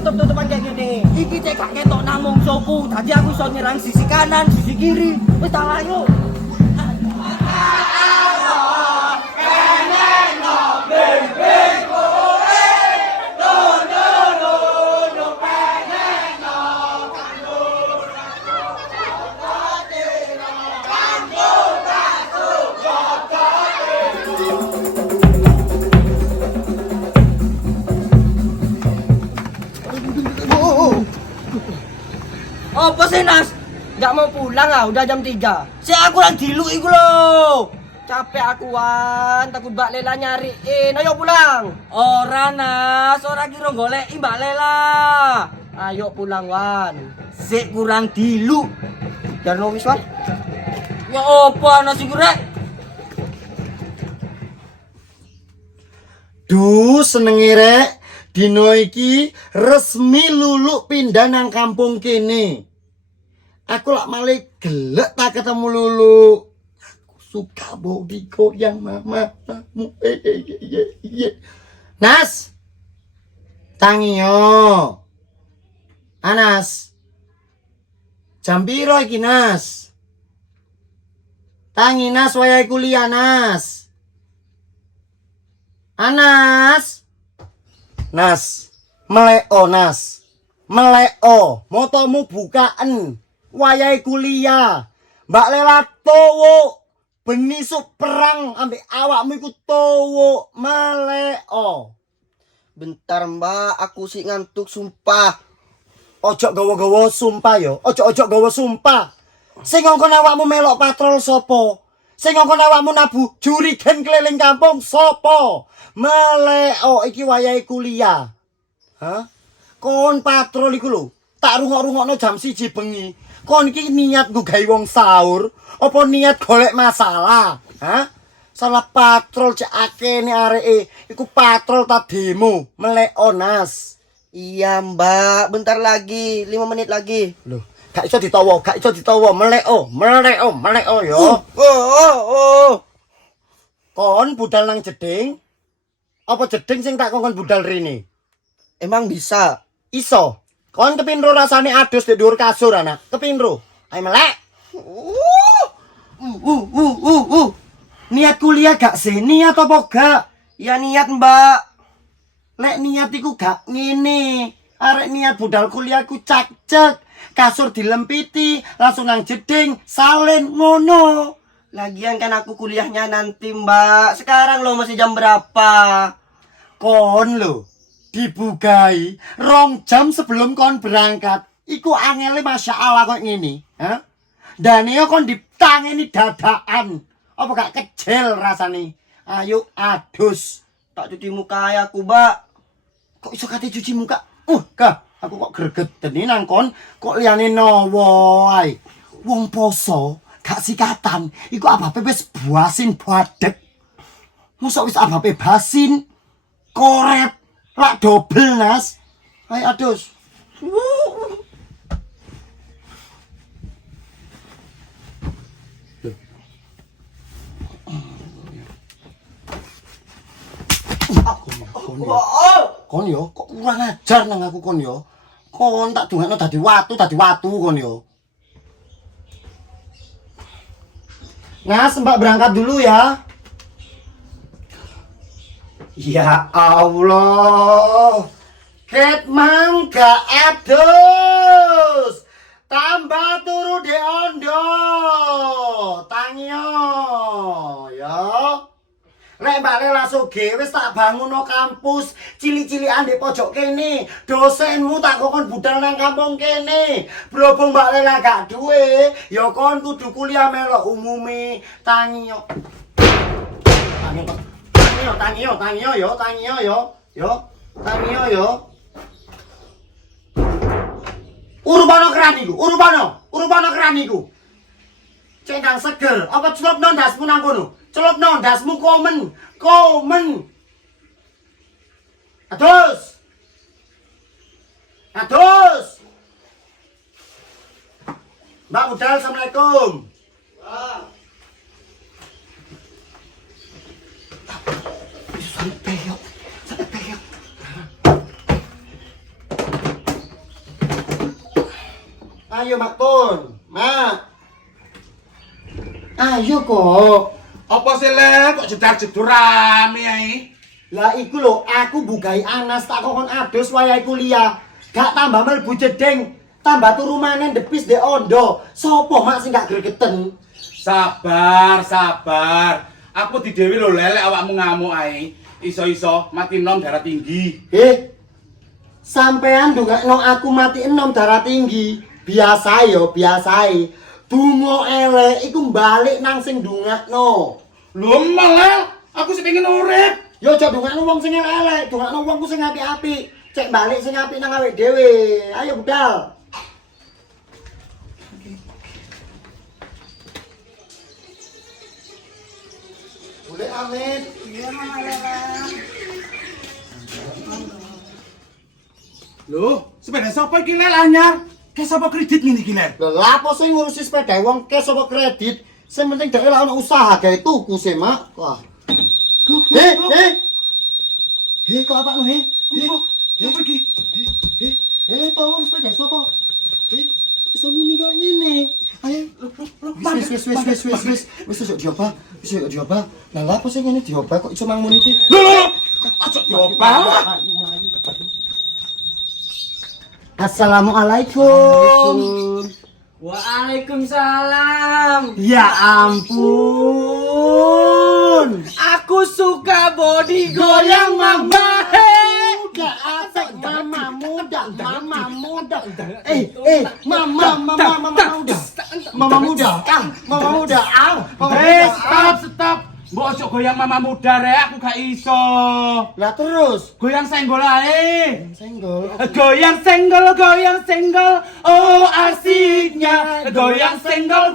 tutup-tutupan kayak gini. Iki cek gak ketok namung soku. Tadi aku iso nyerang sisi kanan, sisi kiri. Wis tak layu. Apa sih Nas? Gak mau pulang ah, udah jam 3. Si aku lang dilu iku lho. Capek aku Wan, takut Mbak Lela nyariin. Ayo pulang. Ora Nas, ora kira goleki Mbak Lela. Ayo pulang Wan. Sik kurang dilu. Jarno wis Wan. Ya apa nasi goreng? Duh senenge rek, dino iki resmi Lulu pindah nang kampung kene. Aku lak malih gelek tak ketemu Lulu. Aku suka bau digoyang mamamu. Nas, tangiyo. Anas, jam piro iki Nas? Tangi Nas, wayahe kuliah Nas. Anas, Nas, meleo Nas, meleo, motomu bukaan, wayahe kuliah, Mbak Lela towo, benisuk perang ambek awakmu iku towo, meleo. Bentar Mbak, aku sih ngantuk sumpah. Ojo gawa-gawa sumpah yo, ojo gawa sumpah. Sing ngongkon awakmu melok patrol sopo? Sing ngongkon awakmu nabu jurigen keliling kampung sopo? Meleo iki wayahe kuliah. Hah? Kon patrol iku lho. Tak rungok-rungokno jam 1 bengi. Kon iki niat nggo gawe wong sahur apa niat golek masalah? Hah? Salah patrol cek akene areke. Iku patrol ta demo. Meleo Nas. Iya Mbak, bentar lagi, 5 menit lagi. Loh, gak iso ditawa, meleo yo. Kon budal nang jeding. Apa jeding sing tak kongkon budal rene? Emang bisa? Iso. Kon kepinro rasane adus di dhuwur kasur anak. Kepinro. Ayo melek. Niat kuliah gak sih? Niat apa gak? Ya niat Mbak. Lek niat iku gak ngene. Arek niat budal kuliah ku cak-cek. Kasur dilempiti, langsung nang jeding, salin ngono. Lagian kan aku kuliahnya nanti Mbak. Sekarang lo masih jam berapa? Kon lo dibugai 2 jam sebelum kon berangkat. Iku angele masya Allah kok ngene. Hah? Dan yo kon ditangeni dadakan. Apa gak kecil rasane? Ayo adus. Tak cuci muka aku Mbak. Kok iso kate cuci muka? Kah, aku kok gregeten nang kon kok liyane nawa ae. Wong poso gak sikatan. Iku abape wis buasin badek. Mosok wis abape basin. Koret lak dobel Nas. Ayo adus. Kon yo kok kurang ajar nang aku kon yo. Kon tak dungakno dadi watu kon yo. Nas, Mbak berangkat dulu ya. Ya Allah. Ket mangga adus. Tambah turu de ondo. Tangyo. Ya. Lek Mbak Lela soge wis tak bangunno kampus cili-cilikan di pojok kene. Dosenmu tak kokon budal nang kampung kene. Berhubung Mbak Lela gak duwe, ya kon kudu kuliah melok umume. Tangiyo. Tangiyo yo. Urupana keraniku. Cengkang seger, apa celupno ndasmu nang kono? Celupno ndasmu komen. Adus. Mbak Udal, Assalamualaikum. Sampai peyok. Ayo Mak Tun. Mak. Ayo kok. Apa sih le kok jedar-jedur rame ae? Lah iku lho, aku bugai Anas tak kokon adus wayahe kuliah. Gak tambah mlebu jedeng, tambah turu maneh ndepis ndek ondo. Sopo Mak sing gak gregeten? Sabar, sabar. Aku di dewi lho lelek awakmu ngamuk ae. Iso-iso mati nom darah tinggi. Sampean ndongakno aku mati enom darah tinggi. Biasa yo, biasae. Dungo elek iku balik nang sing ndongakno. Lho malah aku sih pengen urip. Yo aja ndongakno wong sing elek, ndongakno wong ku sing apik-apik. Cek balik sing apik nang awake dhewe. Ayo budal. Boleh Amit. Iya, Mama Lela. Lho, sepeda sapa iki lel anyar? Kayak sapa kredit ngene iki lel? Lah apa sing ngurusi sepeda wong kes apa kredit? Sing penting dhek lak ono usaha gawe tuku sih, Mak. Wah. Kok apa lu, Apa iki? Tolong sepeda sapa? Iso muni kok ngene. Ayo. Wis dioba. Wis dioba. Lah lha apa sing ngene dioba kok iso mang muni iki? Lho, aja dioba. Assalamualaikum. Waalaikumsalam. Ya ampun. Aku suka body goyang mama. Muda asik mama muda. Mama muda. Mama muda. Stop. Mbok ojo goyang mama muda rek, aku gak iso. Lah terus Goyang senggol ae. senggol. Goyang senggol, oh asiknya. Goyang senggol,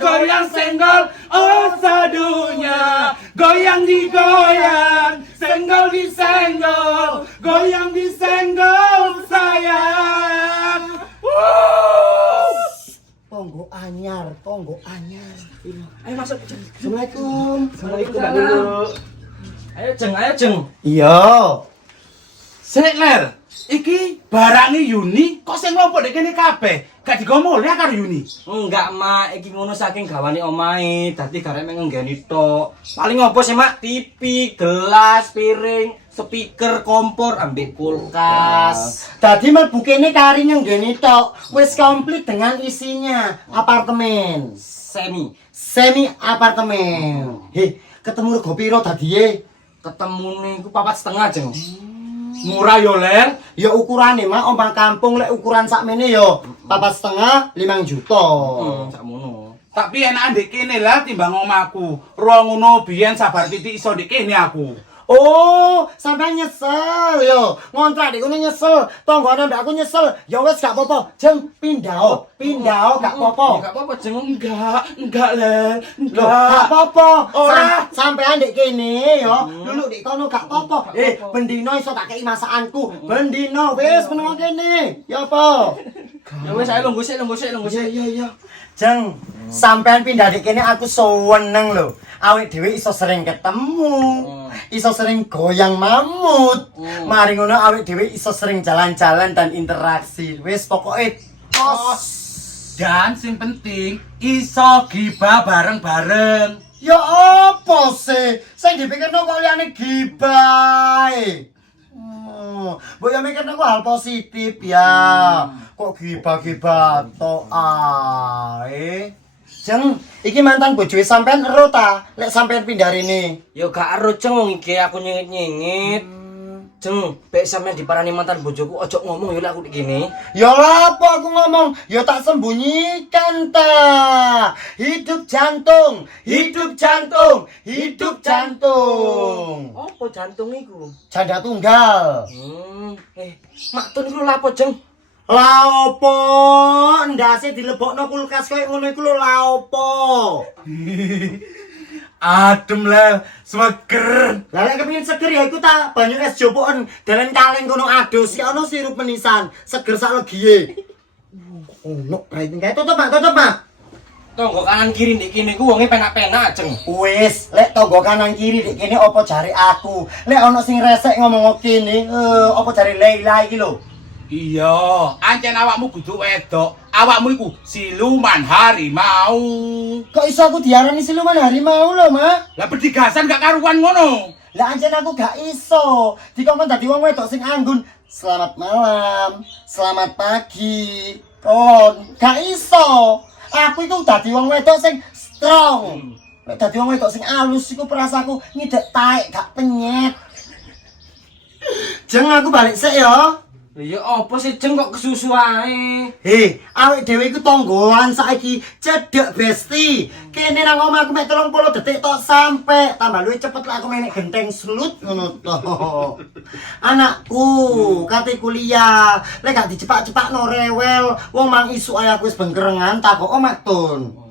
oh sadunya. Goyang digoyang, senggol disenggol, goyang disenggol sayang. Tonggo anyar. Ayo masuk. Assalamualaikum. Assalamualaikum Mbak Lulu. Ayo Jeng. Iya. Sik ler, iki barange Yuni kok sing ngompol nek kene kabeh. Gak digomol ya karo Yuni. Enggak, Mak. Iki ngono saking gawane omahe. Dadi garek mek ngenggeni tok. Paling opo sih, Mak? TV, gelas, piring, speaker, kompor, ambek kulkas. Tadi mlebu kene kari ngenggeni tok. Wis komplit dengan isinya. Apartemen. Semi apartemen. Ketemu rego piro dadiye? Ketemune iku 4,5, Jeng. Murah yo ler. Ya ukurane Mak, omah kampung lek ukuran sakmene ya 4,5 5 juta. Sakmono. Tapi enakan ndek kene lah timbang omahku. Ro ngono biyen sabar titik iso ndek kene aku. Oh, sampai nyesel yo. Ngontrak di kono nyesel. Tanggane ndak aku nyesel. Ya wis gak apa-apa. Jeng pindah. Gak apa-apa. Enggak apa-apa, Jeng. Enggak ler. Loh, gak apa-apa. Ora. Sampean ndek kene yo. Dulu di kono gak apa-apa. Bendino iso tak kei masakanku. Bendino wis meneng kene. Ya apa? Ya wis ayo lungguh sik. Iya. Jeng, sampean pindah di kene aku seneng lho. Awake dhewe iso sering ketemu. Iso sering goyang mamut. Mari ngono awake dhewe iso sering jalan-jalan dan interaksi. Wis pokoke tos. Dan sing penting iso gibah bareng-bareng. Ya apa sih? Sing dipikirno kok liyane gibah. Mbok ya mikirno kok hal positif ya. Kok gibah-gibah tok ae. Jeng, iki mantan bojoe sampean ero ta? Lek sampean pindah rene. Yo gak ero, Jeng, wong iki aku nyengit-nyengit. Jeng, pek sampean diparani mantan bojoku ojo ngomong yo lek aku gini. Ya apa aku ngomong? Ya tak sembunyikan ta. Hidup jantung. Apa jantung iku? Janda tunggal. Mak Tun iku lho apa, Jeng? La opo? Ndase dilebokno kulkas koyo ngono iku lho la opo? Adem lah, seger. Lah lek kepengin seger ya iku ta banyu es jopoken dalen kaleng kono adus ya ono sirup menisan, seger sak legiye. Ono kae tutup Mak. Tonggo kanan kiri ndek kene ku wonge penak-penak, Jeng. Wis, lek tonggo kanan kiri dik kene apa jare aku. Lek ono sing resek ngomong kene, apa jare Leila iki lho. Iya, ancen awakmu kudu wedok. Awakmu iku siluman harimau. Kok iso aku diarani siluman harimau lho, Mak? Lah bedigasan gak karuan ngono. Lah ancen aku gak iso. Dikongkon dadi wong wedok sing anggun. Selamat malam, selamat pagi. Gak iso. Aku iku dadi wong wedok sing strong. Lek dadi wong wedok sing alus iku perasaku ngidek taek gak penyet. Jeng aku balik sik ya. Iya apa sih Jeng kok kesusu ae? Hei, awake dhewe iku tonggoan saiki cedek besti. Kene nang omahku mek 30 detik tok sampe. Tambah luwih cepet lah aku menek genteng slut ngono to. Anakku, kate kuliah. Lek gak dicepak-cepakno rewel, wong mang isuk ae aku wis bengkerengan tak kok omah tun.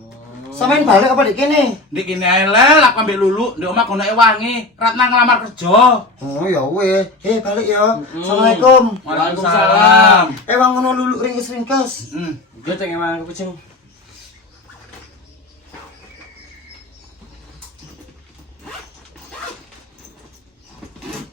Sampeyan balik apa dik kene? Ndek kene ae lel aku ambek Lulu, ndek omah goneke wangi. Ratna ngelamar kerja. Oh ya weh. Hei balik ya. Assalamualaikum. Waalaikumsalam. Wong ngono Lulu ringkes-ringkes. Gue Jeng emang aku Jeng.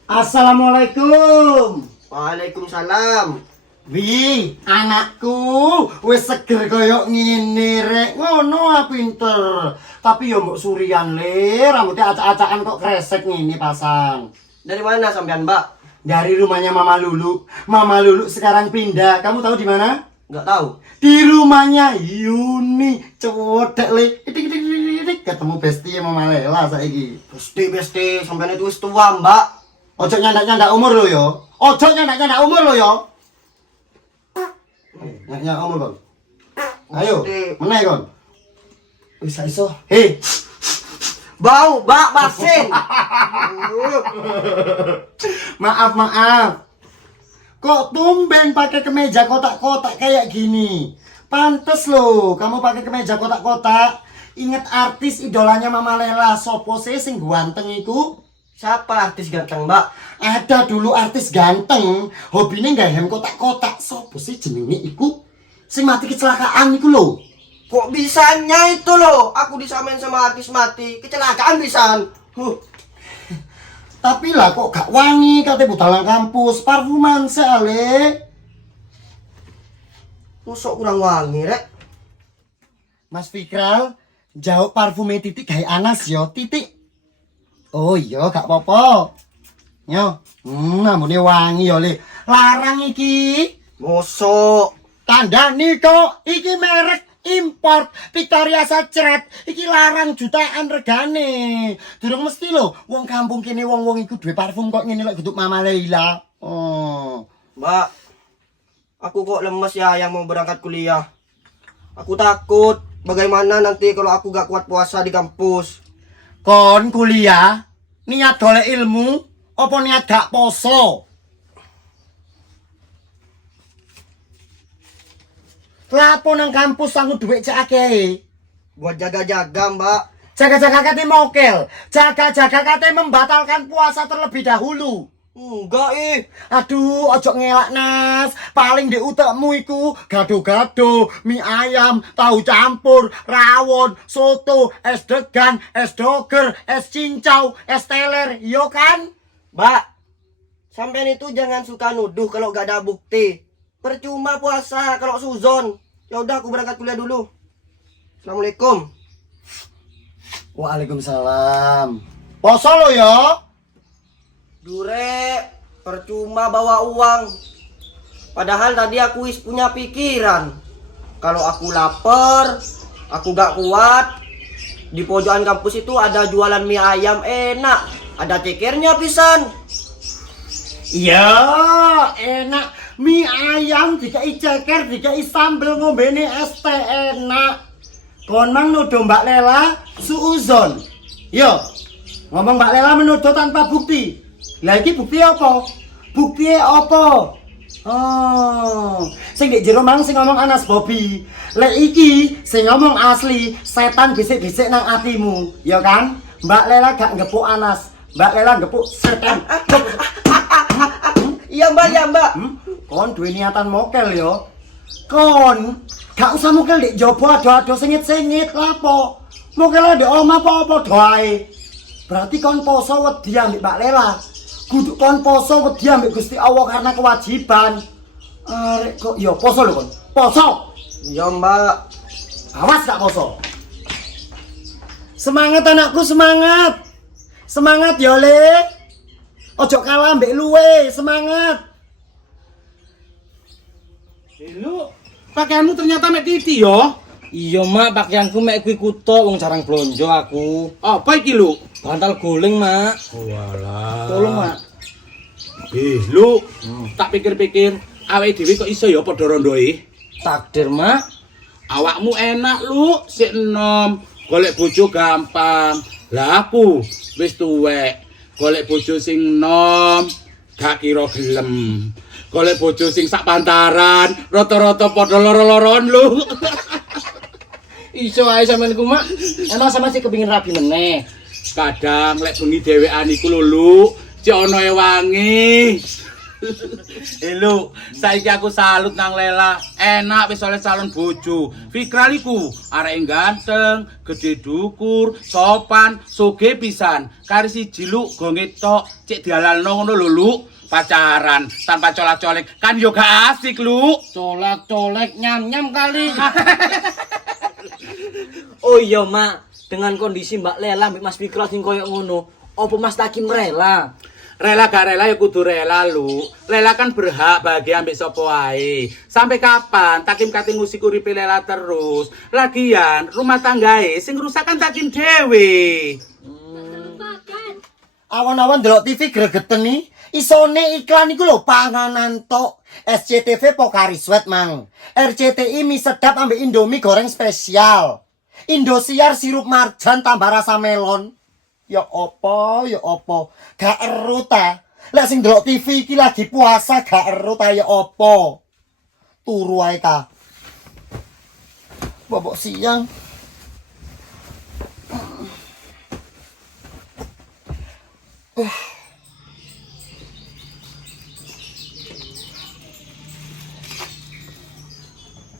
Assalamualaikum. Waalaikumsalam. Wi, anakku wis seger kaya ngene rek. Ngono pinter. Tapi yo mbok surian le, rambutnya acak-acakan kok kresek ngene pasang. Dari mana sampean, Mbak? Dari rumahnya Mama Lulu. Mama Lulu sekarang pindah. Kamu tahu di mana? Enggak tahu. Di rumahnya Yuni. Cewek le. Itik ketemu bestie Mama Lela saiki. Besti, sampean itu wis tua, Mbak. Ojo nyandak-nyandak umur lo yo. Ojo nyandak-nyandak umur lo yo. Nyak umur kon. Ayo, meneh kon. Wis iso. Hei. Bau, Mbak, basin. Maaf. Kok tumben pakai kemeja kotak-kotak kayak gini? Pantes loh, kamu pakai kemeja kotak-kotak. Ingat artis idolanya Mama Lela, sopo sing ganteng iku? Siapa artis ganteng, Mbak? Ada dulu artis ganteng, hobinya gahem kotak-kotak. Sopo sih jenenge iku? Sing mati kecelakaan iku lho. Kok bisanya itu loh? Aku disamain sama artis mati. Kecelakaan bisan. Tapi lah kok gak wangi kate butalang kampus, parfuman seale. Mosok kurang wangi, Rek. Mas Fikral, jauh parfume titik gawe anas yo, titik. Oh iya, gak apa-apa. Yo, namune wangi yo, Le. Larang iki. Mosok. Tandani kok, iki merek import Victoria Secret. Iki larang jutaan regane. Durung mesti lho, wong kampung kene wong-wong iku duwe parfum kok ngene lho geduk Mama Leila. Oh. Mbak, aku kok lemes ya yang mau berangkat kuliah. Aku takut bagaimana nanti kalau aku gak kuat puasa di kampus. Kon kuliah, niat golek ilmu, apa niat gak poso? Lapo nang kampus aku duit cek akeh. Buat jaga-jaga, Mbak. Jaga-jaga kate mokel, jaga-jaga kate membatalkan puasa terlebih dahulu. Enggak, Aduh, ojo ngelak Nas. Paling di utekmu iku gado-gado, mie ayam, tahu campur, rawon, soto, es degan, es doger, es cincau, es teler, yo kan? Mbak, sampean itu jangan suka nuduh kalau gak ada bukti. Percuma puasa kalau suzon. Ya udah aku berangkat kuliah dulu. Assalamualaikum. Waalaikumsalam. Poso lo ya. Dure, percuma bawa uang. Padahal tadi aku wis punya pikiran. Kalau aku lapar, aku gak kuat. Di pojokan kampus itu ada jualan mie ayam enak. Ada cekernya pisan. Iya, enak. Mie ayam dikai ceker, dikai sambel ngombene es teh enak. Kon mang nuduh Mbak Lela suuzon. Yo, ngomong Mbak Lela menuduh tanpa bukti. Lah iki bukti apa? Bukti apa? Oh, sing dik jero mang sing ngomong Anas Bobby. Lek iki sing ngomong asli, setan bisik-bisik nang atimu, ya kan? Mbak Lela gak ngepuk Anas, Mbak Lela ngepuk setan. Iya Mbak, ya Mbak. Kon duwe niatan mokel yo. Kon gak usah mokel dik jaba ado-ado sengit-sengit lapo. Mokel ndek omah apa-apa doae. Berarti kon poso wedi ambek Mbak Lela. Kudu kon poso wedi ambek Gusti Allah karena kewajiban. Arek kok yo poso lho kon. Poso. Iya mbak. Awas gak poso. Semangat anakku, semangat. Semangat ya, Le. Ojo kalah mbek luwe, semangat. Lu pakaianmu ternyata mek titi yo. Iya mak, pakaianku mek kuwi kuto wong jarang blonjo aku. Apa iki lu? Bantal guling mak. Walah. Tolong mak. Lu tak pikir-pikir awake dhewe kok iso ya padha rondoe. Takdir mak. Awakmu enak lu, sik enom, golek bojo gampang. Lah aku wis tuwek, golek bojo sing enom, gak kira gelem. Golek bojo sing sak pantaran, rata-rata padha loro-loron lu. Iso ae sampean ku mak. Emang sama sih kepengin rabi meneh. Kadang lek bengi dhewean iku lho lu, cek ana wangi. Lu, saiki aku salut nang Lela. Enak wis oleh calon bojo. Fikraliku arek ganteng, gede dukur, sopan, sugih pisan. Kari siji lu go ngetok, cek dihalalno ngono lho lu. Pacaran tanpa colak-colek kan yo gak asik lu. Colak-colek nyam-nyam kali. Oh iya mak, dengan kondisi Mbak Lela mbek Mas Fikro sing koyo ngono, opo Mas Takim rela? Rela gak rela ya kudu rela lu. Lela kan berhak bahagia ambek sapa wae. Sampai kapan Takim kate ngusik uripe Lela terus? Lagian rumah tanggae sing rusak kan Takim dhewe. Awan-awan delok TV gregeten nih. Isone iklan iku lho panganan tok. SCTV Pokari Sweat mang. RCTI mie sedap ambek Indomie goreng spesial. Indosiar sirup marjan tambah rasa melon. Ya opo, ya opo. Gak eru ta. Lek sing delok TV iki lagi puasa gak eru ta ya opo. Turu ae ta. Bobok siang.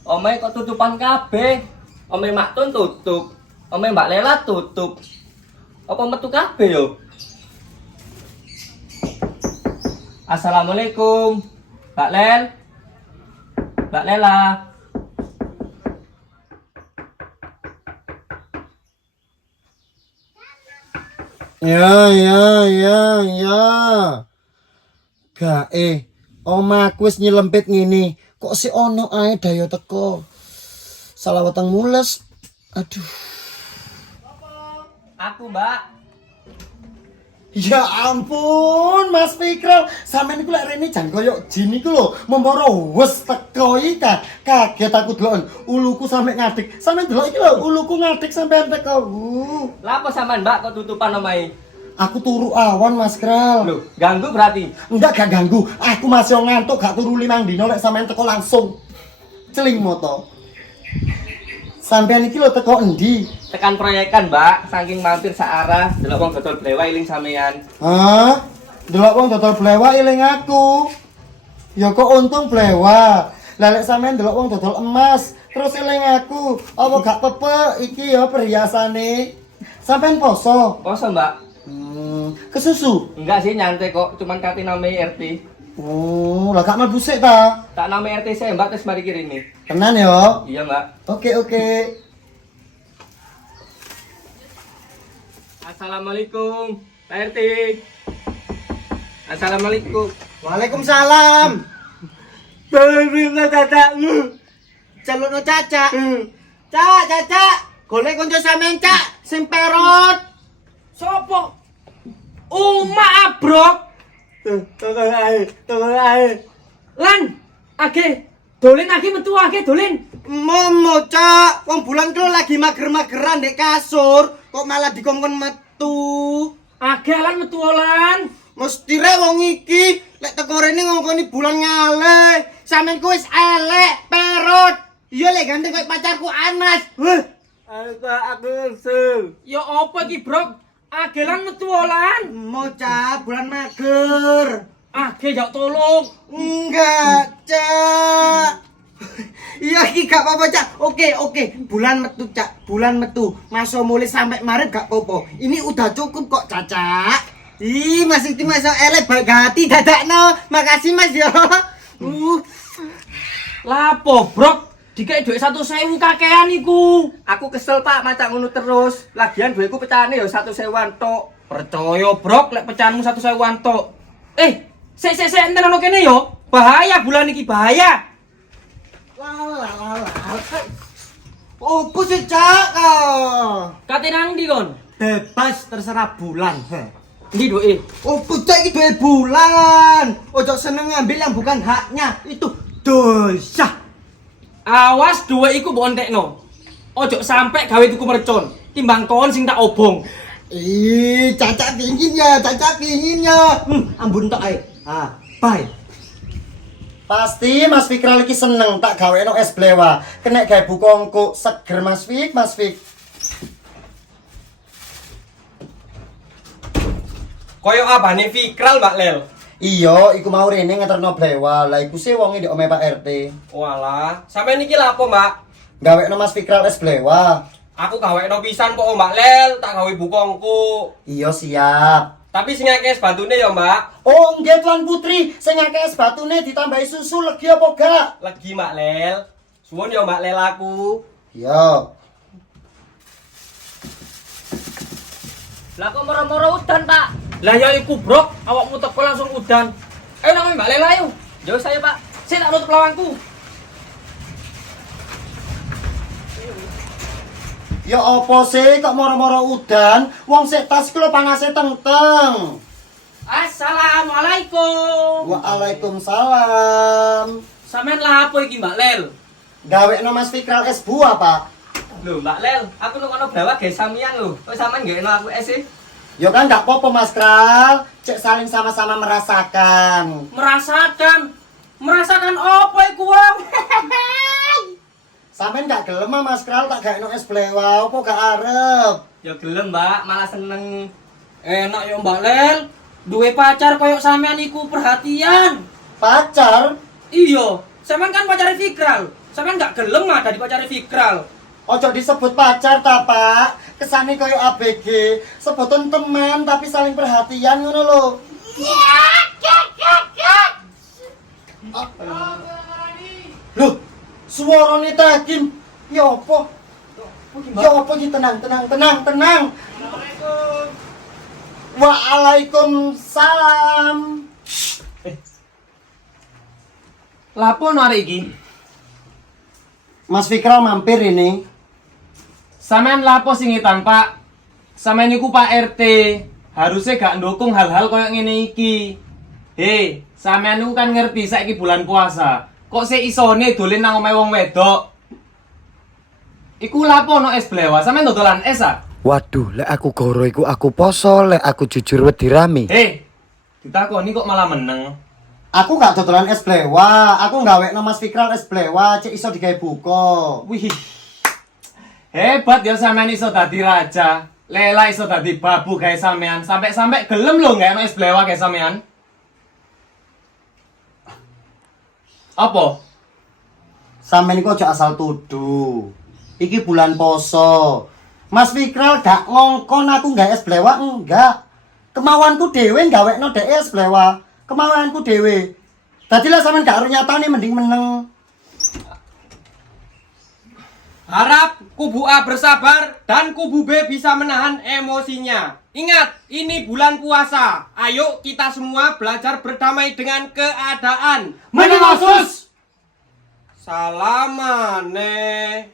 Omae kok tutupan kabeh. Omae Maktun tutup. Omae Mbak Lela tutup. Apa metu kabeh yo? Assalamualaikum. Mbak Lel. Mbak Lela. Ya. Gak omaku wis nyelempit ngene. Kok si ono ae daya teko. Salah weteng mules. Aduh. Aku, Mbak. Ya ampun, Mas Fikral. Sampeyan iku lek rene jan koyo jin iku lho, memboro wes teko iki kan. Kaget aku deloken. Uluku sampe ngadeg. Sampeyan delok iki lho, uluku ngadeg sampeyan teko. Lah apa sampean, Mbak, kok tutupan omae? Aku turu awan, Mas Kral. Loh, ganggu berarti. Enggak gak ganggu. Aku masih ngantuk gak turu 5 dino lek sampeyan teko langsung. Celing moto. Sampeyan iki lho teko endi? Tekan proyekan, Mbak, saking mampir searah, delok wong dodol blewa iling sampean. Hah? Delok wong dodol blewa eling aku. Ya kok untung blewa. Lah lek sampean delok wong dodol emas, terus eling aku. Apa gak pepe iki ya perhiasane? Sampean poso? Poso, Mbak. Kesusu? Enggak sih, nyantai kok, cuman kate name RT. Oh, lah gak mlebu sik ta? Tak name RT saya, Mbak, terus mari kirim. Tenan ya? Iya, Mbak. Oke. Assalamualaikum, Pak RT. Assalamualaikum. Waalaikumsalam. Bagaimana cacakmu? Celukno Caca. Caca. Golek konco sampean, Cak, sing perot. Sopo? Uma abrok. Tunggu ae. Lan, age, dolin age metu age dolin. Momo, Cak. Wong bulan klo lagi mager-mageran dek kasur, kok malah dikongkon metu. Age lan metu lan. Mesti rek wong iki lek teko rene ngongkoni bulan ngale. Sampeyan ku wis elek, perot. Iya lek ganteng koyo pacarku Anas. Aku sel. Ya apa iki, Brok? Age lan metu lan. Mau Cak, bulan mager. Age jak tolong. Enggak, Cak. Iya iki gak apa-apa, Cak. Oke. Bulan metu, Cak. Bulan metu. Maso mulai sampai Maret gak apa-apa. Ini udah cukup kok, Caca. Ih, Mas iki masuk elek baik hati dadakno. Makasih, Mas ya. Lapo, Brok? Dikai duit 1.000 kakean iku. Aku kesel Pak, macam ngono terus. Lagian duitku pecahane ya 1.000-an tok. Percaya, Brok, lek pecahanmu 1.000-an tok. Sik enten ono kene yo. Bahaya bulan iki bahaya. Opo sih Cak? Kate nang ndi kon? Bebas terserah bulan. Ndi duit? Opo Cak iki duit bulan. Ojo seneng ngambil yang bukan haknya. Itu dosa. Awas duwe iku mbok entekno. Ojo sampe gawe tuku mercon. Timbang kon sing tak obong. Caca pingin ya. Ambun tok ae. Bye. Pasti Mas Fikral iki seneng tak gaweno es blewa. Kena gawe bukongku seger Mas Fik. Koyo abane Fikral Mbak Lel. Iya, iku mau rene ngeterno blewa. Lah iku sih wonge di omahe Pak RT. Walah, sampean iki lha apa, Mbak? Gawekno Mas Fikral es blewa. Aku gawekno pisan kok Mbak Lel, tak gawe bukongku. Iya siap. Tapi sing akeh es batune ya, Mbak. Oh, nggih Tuan Putri, sing akeh es batune ditambahi susu legi apa gak? Lagi Mbak Lel. Suwun ya Mbak Lel aku. Iya. Lah kok moro-moro udan, Pak? Lah ya iku, Brok, awakmu teko langsung udan. Ayo nang Mbak Lela ayo. Yo saya, Pak. Sik tak nutup lawangku. Ya apa sih kok moro-moro udan? Wong sik tas ku lho panase teng-teng. Assalamualaikum. Waalaikumsalam. Sampeyan lah apa iki, Mbak Lel? Gawekno Mas Fikral es buah, Pak. Lho, Mbak Lel, aku nukono bawa gawe samian lho. Kok sampean gak enak aku es sih? Ya kan gak apa-apa Mas Kral. Cek saling sama-sama merasakan. Merasakan apa iku, Wong? Sampeyan gak gelem ah, Mas Kral tak gawekno es blewa, apa gak arep? Ya gelem, Mbak, malah seneng. Enak ya, Mbak Lel. Duwe pacar koyo sampean iku perhatian. Pacar? Iya, sampean kan pacare Fikral. Sampean gak gelem ah dadi pacare Fikral. Ojo disebut pacar ta, Pak. Kesane koyo ABG, sebutan teman tapi saling perhatian ngono lho. Loh, suarane Takim. Ya apa? Ya apa iki tenang. Waalaikumsalam. Lapo no arek iki? Mas Fikral mampir ini. Sampean lapo singitan, Pak? Sampean niku Pak RT. Harusnya gak ndukung hal-hal koyo ngene iki. Sampean niku kan ngerti saiki bulan puasa. Kok sik isone dolen nang omahe wong wedok? Iku lapo no es blewa? Sampean dodolan es ah? Waduh, lek aku goro iku aku poso, lek aku jujur wedi rame. Ditakoni kok malah meneng. Aku gak dodolan es blewa, aku ngawekno Mas Fikral es blewa, cek iso digawe buka. Wih. Hebat ya sampean iso dadi raja. Lela iso dadi babu gawe sampean. Sampai gelem lho nggak es blewa gawe sampean. Apa? Sampeyan iku aja asal tuduh. Iki bulan poso. Mas Fikral gak ngongkon aku gawe es blewa enggak. Kemauanku dhewe gawekno dhek es blewa. Kemauanku dhewe. Dadilah sampean gak ero nyatane mending meneng. Harap kubu A bersabar dan kubu B bisa menahan emosinya. Ingat, ini bulan puasa. Ayo kita semua belajar berdamai dengan keadaan. Menemasus. Salamane.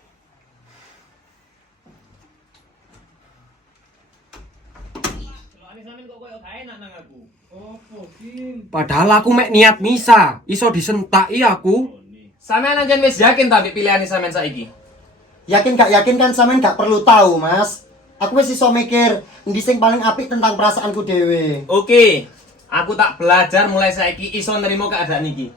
Padahal aku mek niat misa, iso disentaki aku. Sampean anjen wis yakin tapi pilihane sampean saiki. Yakin gak yakin kan sampean gak perlu tahu, Mas. Aku wis iso mikir endi sing paling apik tentang perasaanku dhewe. Oke, aku tak belajar mulai saiki iso nerimo keadaan iki.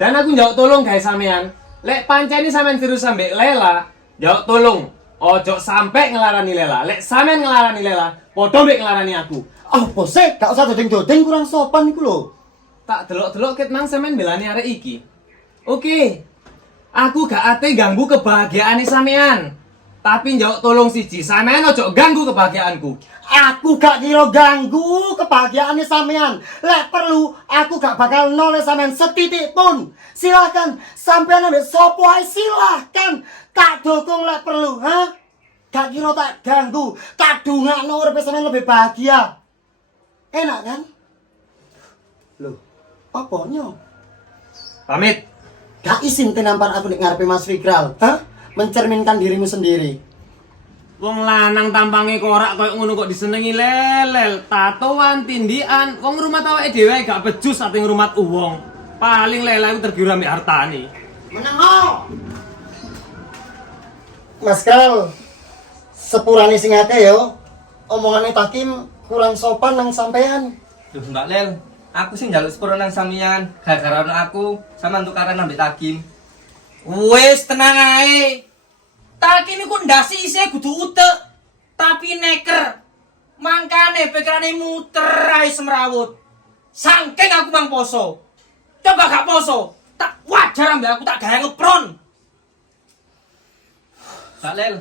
Dan aku njaluk tolong guys sampean. Lek panceni sampean serius ambek Lela, njaluk tolong ojo sampai ngelarani Lela. Lek sampean ngelarani Lela, padha mbek ngelarani aku. Apa sih? Gak usah dodeng-dodeng kurang sopan iku lho. Tak delok-delok ket nang sampean belani arek iki. Oke. Aku gak ate ganggu kebahagiaane sampean. Tapi njawab tolong siji, sampean ojo ganggu kebahagiaanku. Aku gak kira ganggu kebahagiaannya sampean. Lek perlu, aku gak bakal noleh sampean setitik pun. Silahkan, sampean ambil sopo ae silahkan. Tak dukung lek perlu, ha? Gak kira tak ganggu, tak dungakno urip sampean lebih bahagia. Enak kan? Loh, apa nyo? Pamit. Gak izin tenampar aku nek ngarepe Mas Fikral, ha? Mencerminkan dirimu sendiri. Wong lanang tampange korak koyo ngono kok disenengi lelel, tatoan, tindian. Wong rumah awake dhewe gak becus ate ngrumat uwong. Paling lelel tergiur ambek hartane. Meneng oh. Mas Kral, sepurane sing akeh yo. Omongane Takim kurang sopan nang sampean. Duh Mbak Lel, aku sih njaluk sepuro nang sampeyan. Gara-gara ono aku sama tukaran ambek Takim. Wes tenang ae. Takim iku ndasi isih kudu utek, tapi neker. Mangkane pikirane muter ae semrawut. Saking aku mang poso. Coba gak poso, tak wajar ambek aku tak gawe ngepron. Mbak Lel,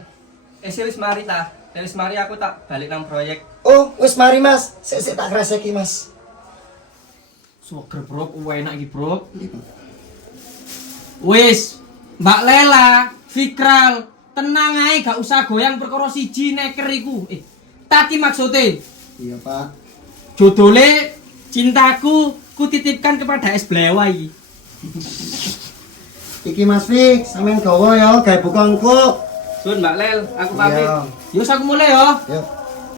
wis mari ta. Wis mari aku tak balik nang proyek. Oh, wis mari Mas. Sik tak kreseki Mas. Soger bro, enak iki bro. Wis, Mbak Lela, Fikral, tenang ae gak usah goyang perkara siji neker iku. Tadi maksude Iya, Pak. jodole cintaku kutitipkan kepada es blewa iki. Iki Mas Fik, sampean gawa ya, gawe bukangku. Sun Mbak Lel, aku pamit. Iya. Yus aku mulai ya. Yuk.